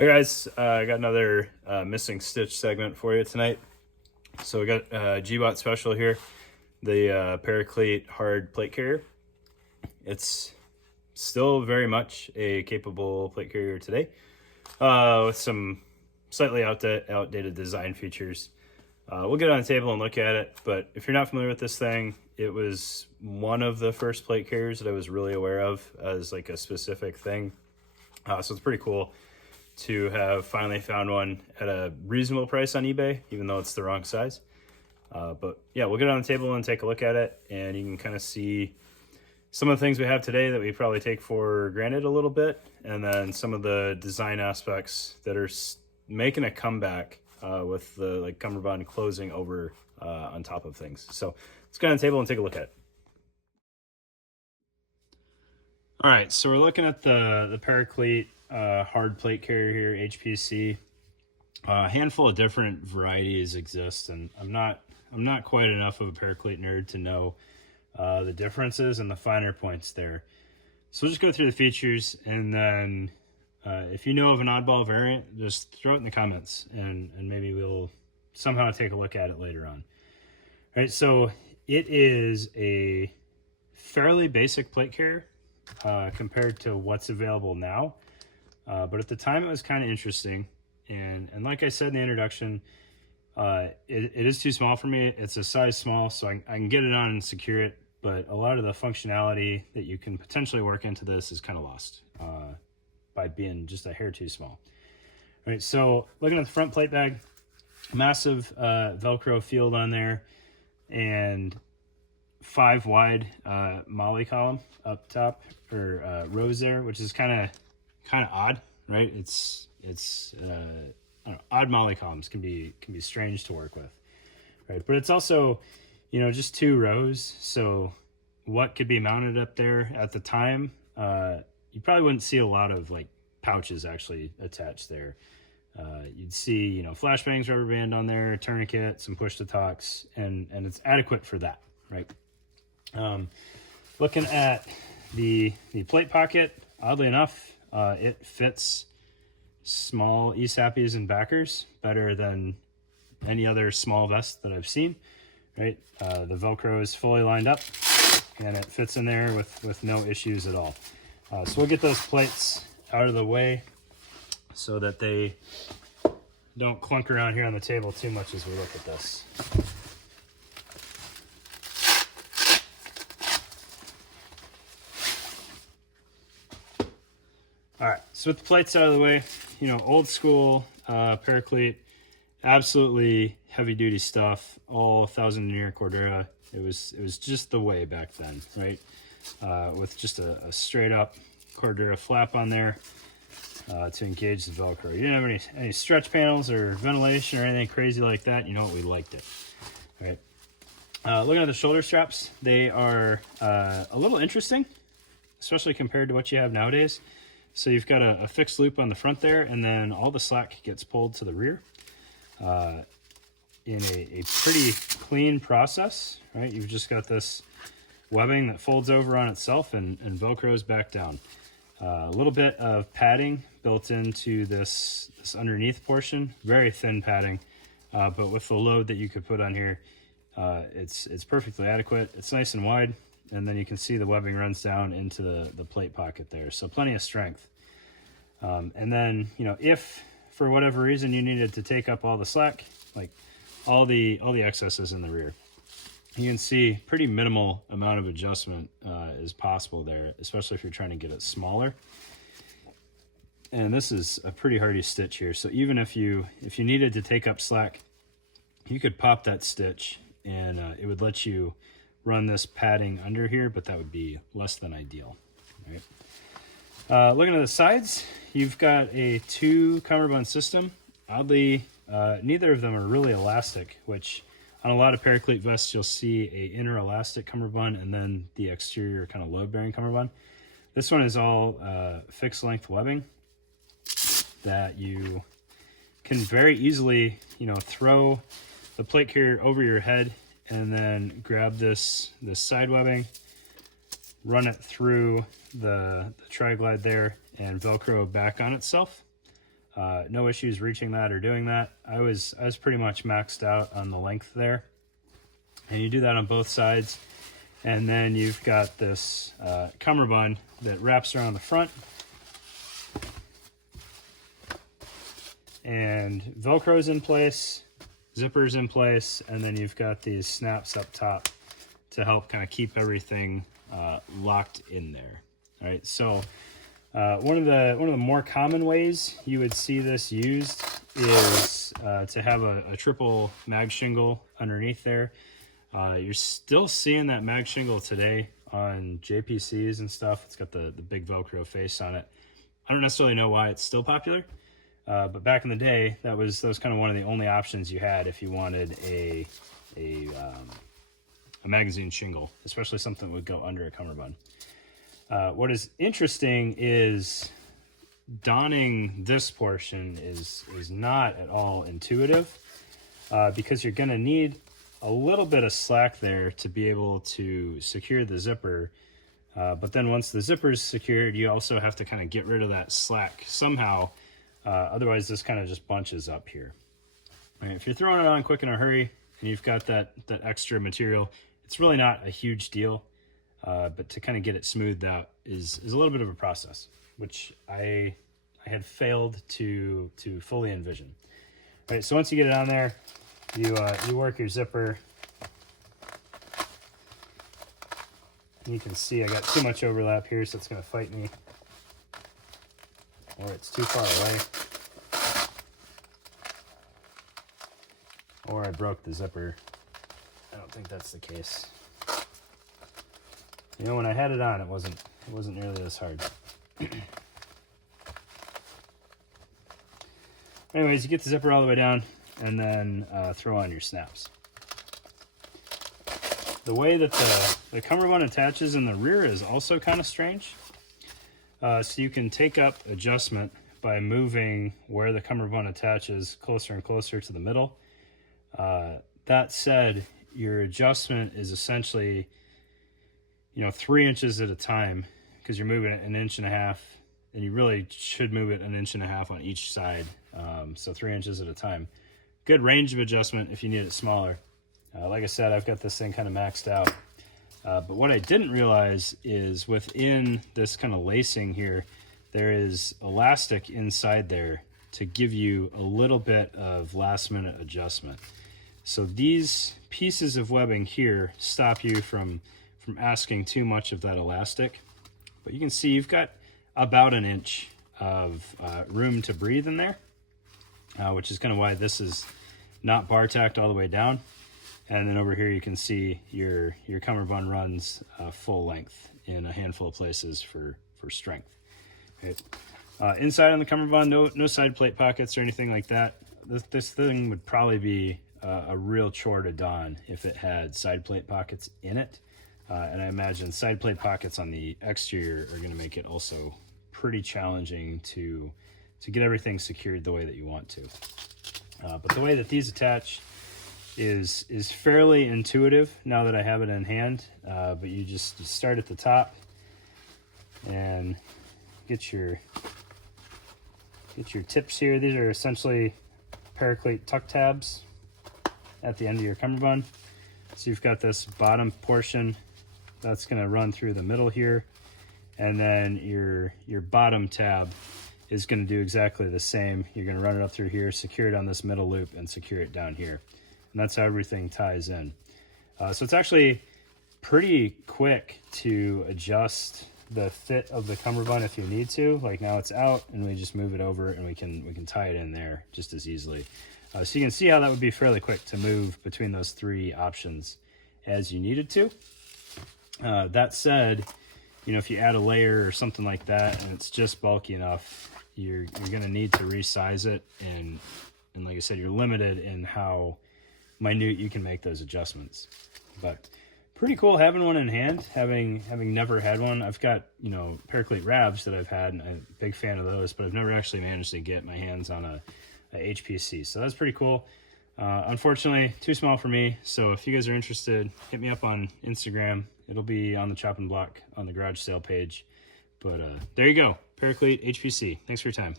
Hey guys, I got another missing stitch segment for you tonight. So we got G-Bot special here, the Paraclete hard plate carrier. It's still very much a capable plate carrier today, with some slightly outdated design features. We'll get on the table and look at it, but if you're not familiar with this thing, it was one of the first plate carriers that I was really aware of as like a specific thing. So it's pretty cool to have finally found one at a reasonable price on eBay, even though it's the wrong size. But yeah, we'll get on the table and take a look at it, and you can kind of see some of the things we have today that we probably take for granted a little bit, and then some of the design aspects that are making a comeback with the like cummerbund closing over on top of things. So let's get on the table and take a look at it. All right, so we're looking at the Paraclete hard plate carrier here, HPC. A handful of different varieties exist, and I'm not quite enough of a Paraclete nerd to know the differences and the finer points there. So we'll just go through the features, and then if you know of an oddball variant, just throw it in the comments, and maybe we'll somehow take a look at it later on. All right, so it is a fairly basic plate carrier compared to what's available now. But at the time, it was kind of interesting. And like I said in the introduction, it is too small for me. It's a size small, so I can get it on and secure it. But a lot of the functionality that you can potentially work into this is kind of lost by being just a hair too small. All right, so looking at the front plate bag, massive Velcro field on there, and 5 wide molly column up top, or rows there, which is kind of odd, right? It's I don't know, odd molly columns can be strange to work with, right? But it's also, just 2 rows. So what could be mounted up there at the time? You probably wouldn't see a lot of like pouches actually attached there. You'd see, flashbangs, rubber band on there, tourniquet, some push to talks, and it's adequate for that, right? Looking at the plate pocket, oddly enough, it fits small ESAPs and backers better than any other small vest that I've seen, right? The Velcro is fully lined up, and it fits in there with no issues at all. So we'll get those plates out of the way so that they don't clunk around here on the table too much as we look at this. All right, so with the plates out of the way, old school Paraclete, absolutely heavy duty stuff, all 1,000 denier Cordura. It was just the way back then, right? With just a straight up Cordura flap on there to engage the Velcro. You didn't have any stretch panels or ventilation or anything crazy like that. You know what? We liked it, right? Looking at the shoulder straps, they are a little interesting, especially compared to what you have nowadays. So you've got a fixed loop on the front there, and then all the slack gets pulled to the rear in a pretty clean process, right? You've just got this webbing that folds over on itself and Velcros back down. A little bit of padding built into this underneath portion, very thin padding, but with the load that you could put on here, it's perfectly adequate. It's nice and wide. And then you can see the webbing runs down into the plate pocket there. So plenty of strength. And then, if for whatever reason you needed to take up all the slack, like all the excesses in the rear, you can see pretty minimal amount of adjustment is possible there, especially if you're trying to get it smaller. And this is a pretty hardy stitch here. So even if you needed to take up slack, you could pop that stitch and it would let you run this padding under here, but that would be less than ideal, right? Looking at the sides, you've got a 2 cummerbund system. Oddly, neither of them are really elastic, which on a lot of Paraclete vests, you'll see a inner elastic cummerbund and then the exterior kind of load-bearing cummerbund. This one is all fixed length webbing that you can very easily, throw the plate carrier over your head and then grab this side webbing, run it through the tri-glide there, and Velcro back on itself. No issues reaching that or doing that. I was pretty much maxed out on the length there. And you do that on both sides. And then you've got this cummerbund that wraps around the front. And Velcro's in place, zipper's in place, and then you've got these snaps up top to help kind of keep everything locked in there. All right, so one of the more common ways you would see this used is to have a triple mag shingle underneath there. You're still seeing that mag shingle today on JPCs and stuff. It's got the big Velcro face on it. I don't necessarily know why it's still popular, but back in the day, that was kind of one of the only options you had if you wanted a magazine shingle, especially something that would go under a cummerbund. What is interesting is donning this portion is not at all intuitive because you're going to need a little bit of slack there to be able to secure the zipper. But then once the zipper is secured, you also have to kind of get rid of that slack somehow. Otherwise, this kind of just bunches up here. All right, if you're throwing it on quick in a hurry and you've got that extra material, it's really not a huge deal. But to kind of get it smoothed out is a little bit of a process, which I had failed to fully envision. All right, so once you get it on there, you work your zipper. And you can see I got too much overlap here, so it's going to fight me. Or it's too far away. Or I broke the zipper. I don't think that's the case. You know, when I had it on, it wasn't nearly this hard. Anyways, you get the zipper all the way down, and then throw on your snaps. The way that the cummerbund attaches in the rear is also kind of strange. So you can take up adjustment by moving where the cummerbund attaches closer and closer to the middle. That said, your adjustment is essentially 3 inches at a time, because you're moving it 1.5 inches, and you really should move it 1.5 inches on each side. So 3 inches at a time. Good range of adjustment if you need it smaller. Like I said, I've got this thing kind of maxed out. But what I didn't realize is within this kind of lacing here, there is elastic inside there to give you a little bit of last minute adjustment. So these pieces of webbing here stop you from asking too much of that elastic. But you can see you've got about 1 inch of room to breathe in there, which is kind of why this is not bar tacked all the way down. And then over here you can see your cummerbund runs full length in a handful of places for strength. Okay. Inside on the cummerbund, no side plate pockets or anything like that. This thing would probably be a real chore to don if it had side plate pockets in it. And I imagine side plate pockets on the exterior are going to make it also pretty challenging to get everything secured the way that you want to. But the way that these attach is fairly intuitive now that I have it in hand. But you start at the top and get your tips here. These are essentially Paraclete tuck tabs at the end of your cummerbund. So you've got this bottom portion that's going to run through the middle here, and then your bottom tab is going to do exactly the same. You're going to run it up through here, secure it on this middle loop, and secure it down here. And that's how everything ties in. So it's actually pretty quick to adjust the fit of the cummerbund if you need to. Like now it's out, and we just move it over, and we can tie it in there just as easily. So you can see how that would be fairly quick to move between those three options as you needed to. That said, if you add a layer or something like that and it's just bulky enough, you're going to need to resize it, and like I said, you're limited in how minute you can make those adjustments. But pretty cool having one in hand, having never had one. I've got Paraclete Ravs that I've had, and I'm a big fan of those, but I've never actually managed to get my hands on a HPC, so that's pretty cool. Unfortunately, too small for me, so if you guys are interested, hit me up on Instagram. It'll be on the chopping block on the garage sale page. But there you go, Paraclete HPC. Thanks for your time.